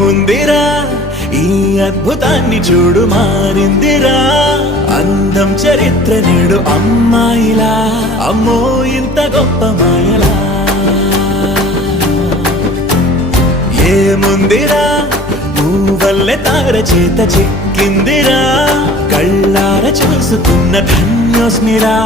ఏముందిరా ఈ అద్భుతాన్ని చూడు మారిందిరా అందం చరిత్ర నేడు అమ్మాయిలా అమ్మో ఇంత గొప్ప మాయలా ఏముందిరా నువ్వల్లే తార చేత చిక్కిందిరా కళ్ళార చూసుకున్న ధన్యోస్మిరా